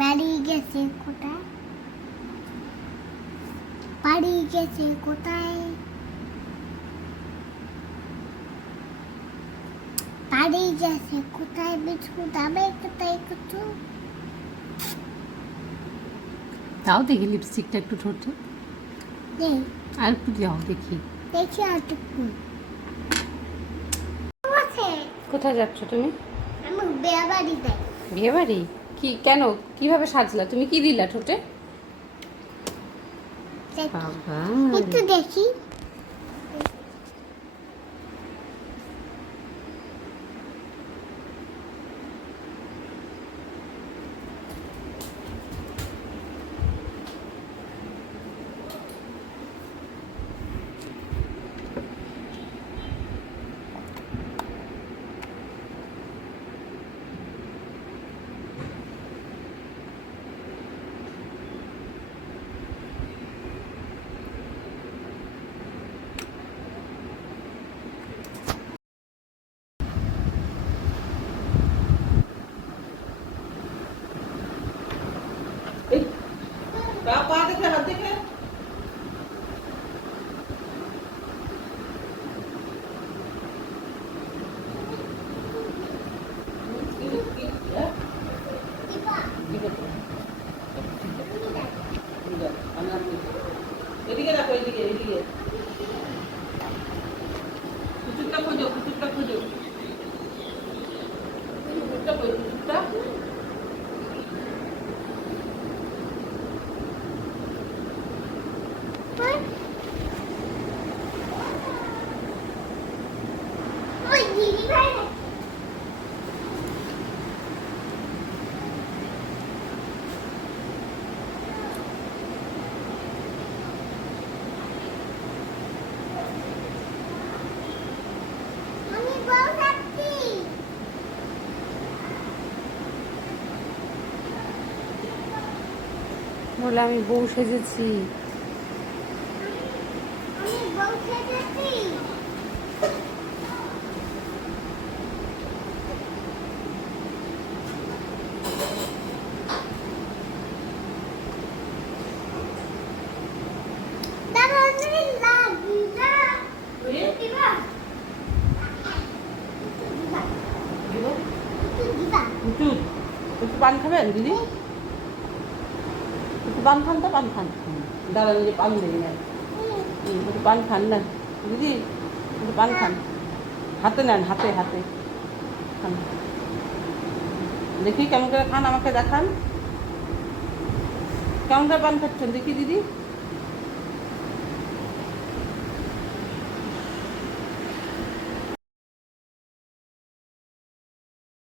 বাড়ি গেছে কোথায়? বাড়ি গেছে কোথায়? বাড়ি গেছে কোথায়? বিস্কুট আবে কোথায় কিছু? তাও দেখি লিপস্টিকটা একটু ঠোঁটে নেই, আর একটু যাও দেখি। দেখি আটটুকু আছে। কোথায় যাচ্ছ তুমি? আমি বিয়ে বাড়ি যাই। বিয়ে বাড়ি? কি কেন, কিভাবে সাজলা? তুমি কি দিলা ঠোঁটে? বাবা, একটু দেখি। পা দেখে হাত দেখে এদিকে রাখো, এদিকে এদিকে কুচুরটা খোঁজো, কুচুরটা খোঁজো, কুচুরটা কই, কুচুরটা ওই দিদি ভাই আমি বউ থাকছি। বলে আমি বউ সেজেছি। আমি বউ সেজেছি। দাদা তুমি লাগি না দিবা দিব দিবা কুচুর। একটু পান খাবেন দিদি? একটু পান খান তো, পান খান। দাঁড়ান, যে পান দেই না, একটু পান খান না দিদি, একটু পান খান। হাতে নেন, হাতে হাতে খান। দেখি কেমন করে খান, আমাকে দেখান কেমন করে পান খাচ্ছেন দেখি দিদি।